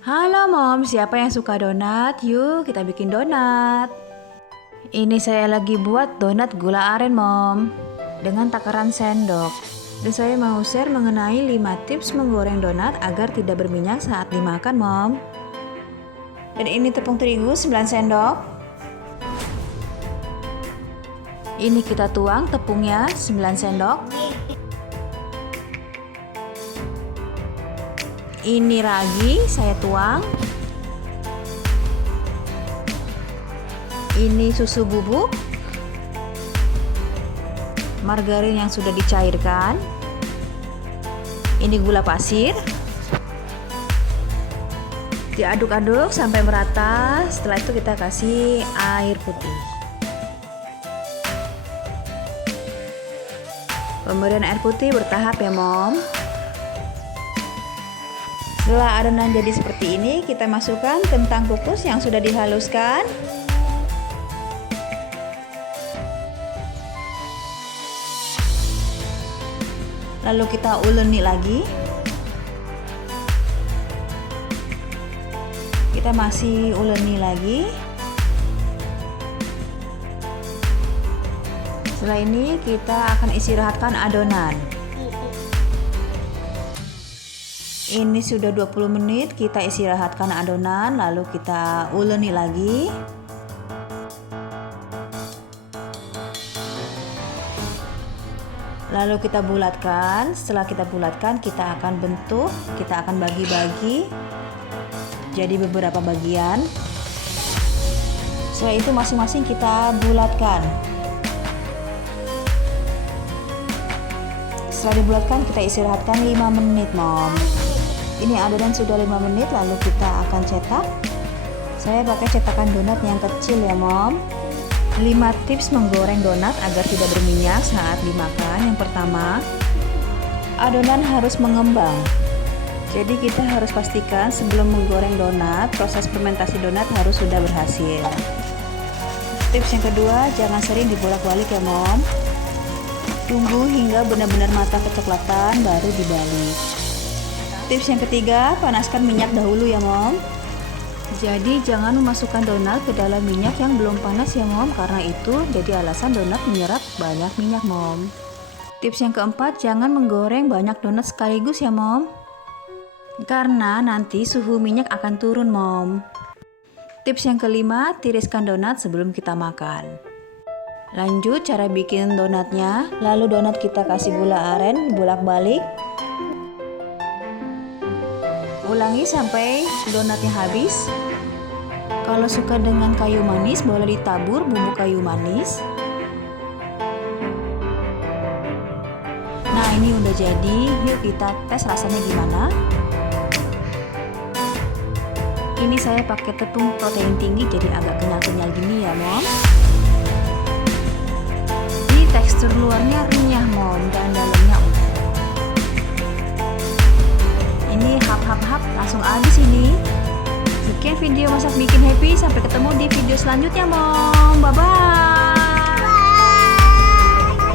Halo Mom, siapa yang suka donat? Yuk kita bikin donat. Ini saya lagi buat donat gula aren Mom, dengan takaran sendok. Dan saya mau share mengenai 5 tips menggoreng donat agar tidak berminyak saat dimakan Mom. Dan ini tepung terigu 9 sendok. Ini kita tuang tepungnya 9 sendok. Ini ragi saya tuang. Ini susu bubuk, margarin yang sudah dicairkan. Ini gula pasir. Diaduk-aduk sampai merata. Setelah itu kita kasih air putih. Pemberian air putih bertahap ya Mom. Setelah adonan jadi seperti ini, kita masukkan kentang kukus yang sudah dihaluskan. Lalu kita uleni lagi. Kita masih uleni lagi. Setelah ini kita akan istirahatkan adonan. Ini sudah 20 menit kita istirahatkan adonan, lalu kita uleni lagi. Lalu kita bulatkan. Setelah kita bulatkan, kita akan bentuk, kita akan bagi-bagi jadi beberapa bagian. Setelah itu masing-masing kita bulatkan. Setelah dibulatkan, kita istirahatkan 5 menit Mom. Ini adonan sudah 5 menit, lalu kita akan cetak. Saya pakai cetakan donat yang kecil ya Mom. 5 tips menggoreng donat agar tidak berminyak saat dimakan. Yang pertama, adonan harus mengembang. Jadi kita harus pastikan sebelum menggoreng donat, proses fermentasi donat harus sudah berhasil. Tips yang kedua, jangan sering dibolak-balik ya Mom. Tunggu hingga benar-benar matang kecoklatan baru dibalik. Tips yang ketiga, panaskan minyak dahulu ya Mom. Jadi jangan memasukkan donat ke dalam minyak yang belum panas ya Mom, karena itu jadi alasan donat menyerap banyak minyak Mom. Tips yang keempat, jangan menggoreng banyak donat sekaligus ya Mom, karena nanti suhu minyak akan turun Mom. Tips yang kelima, tiriskan donat sebelum kita makan. Lanjut cara bikin donatnya. Lalu donat kita kasih gula aren, bolak-balik. Ulangi sampai donatnya habis. Kalau suka dengan kayu manis, boleh ditabur bumbu kayu manis. Nah, ini udah jadi. Yuk kita tes rasanya gimana. Ini saya pakai tepung protein tinggi, jadi agak kenyal-kenyal gini ya Mom. Ini tekstur luarnya renyah Mom, dan dalamnya empuk. Ini hap-hap-hap langsung habis ini. Sekian video masak bikin happy. Sampai ketemu di video selanjutnya Mom. Bye-bye.